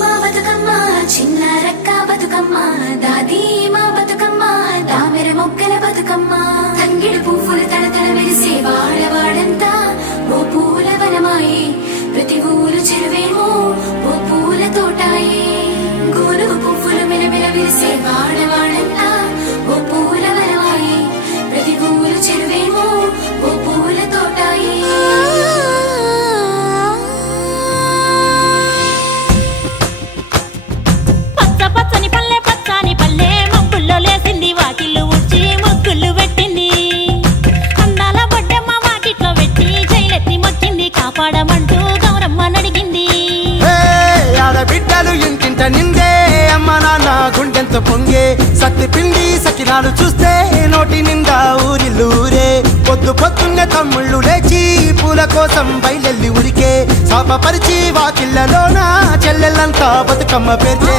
మా బతుకమ్మ చిన్న రక్క బతుకమ్మ దాది మా బతుకమ్మ దామెర మొగ్గల బతుకమ్మ తంగిడు పువ్వులు తడతడ మెరిసే వాడవాడంతా ఓ పూల వనమాయే ప్రతి ఊరు చెరువేమో ఓ పూల తోటాయే గోరు పువ్వులు మెలమెల విరిసే వాడవాడంతా ఓ పూల వనమాయే ప్రతి ఊరు చెరువేమో ఓ పూల తోటాయే పచ్చని పల్లె పచ్చని పల్లె మబ్బుల్లో లేసింది వాకిళ్ళు ఊడ్చి ముగ్గులు పెట్టింది అందాల బొడ్డమ్మ వాకిట్లో పెట్టి జైలెత్తి మొక్కింది కాపాడమంటూ గౌరమ్మ నడిగింది ఆడబిడ్డలు ఇంటింట నిందే అమ్మ నాన్న గుండెంతో పొంగే సత్తి పిండి సకినాలు చూస్తే నోటి నిండా ఊరిల్లూరే పొద్దు పొద్దున్నే తమ్ముళ్ళు లేచి పూల కోసం బయలెల్లి ఉరికే శాపపరిచి వాకిళ్ళలోన చెల్లెళ్ళంతా బతుకమ్మ పేర్చే